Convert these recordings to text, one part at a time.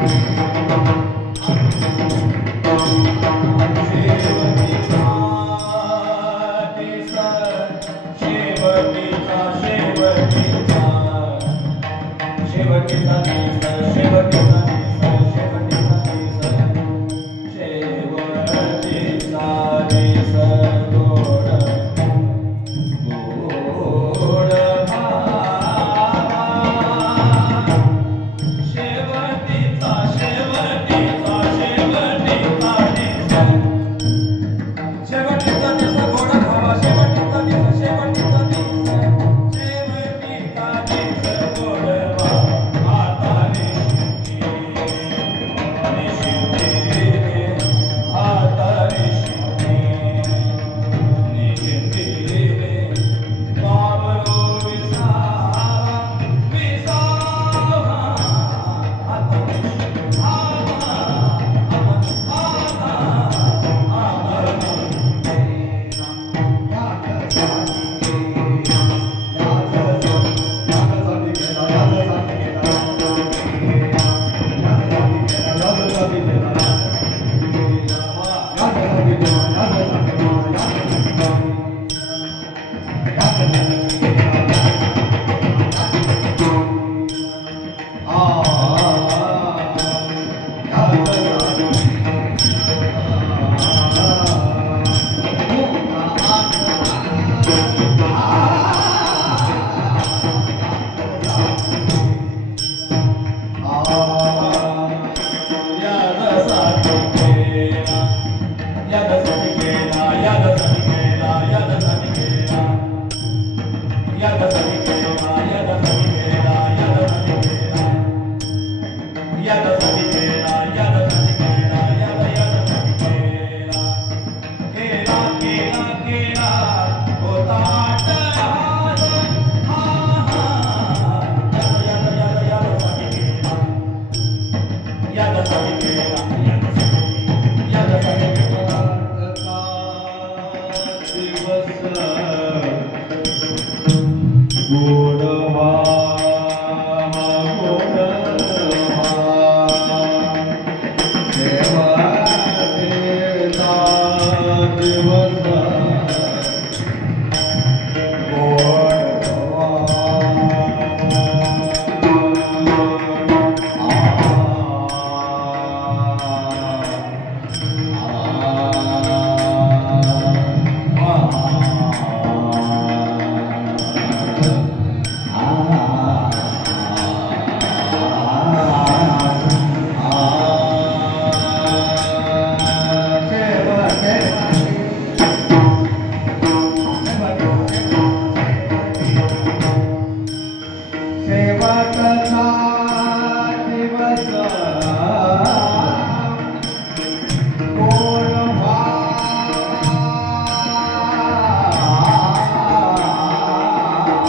Música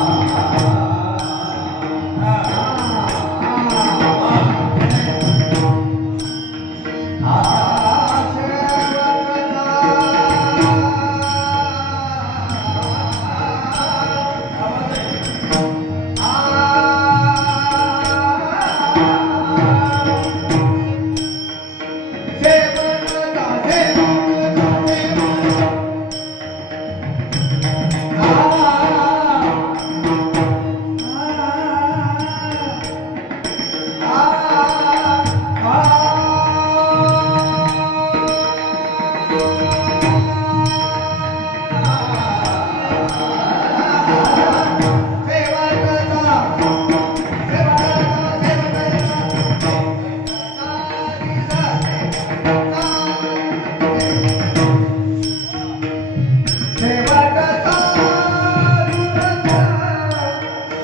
Música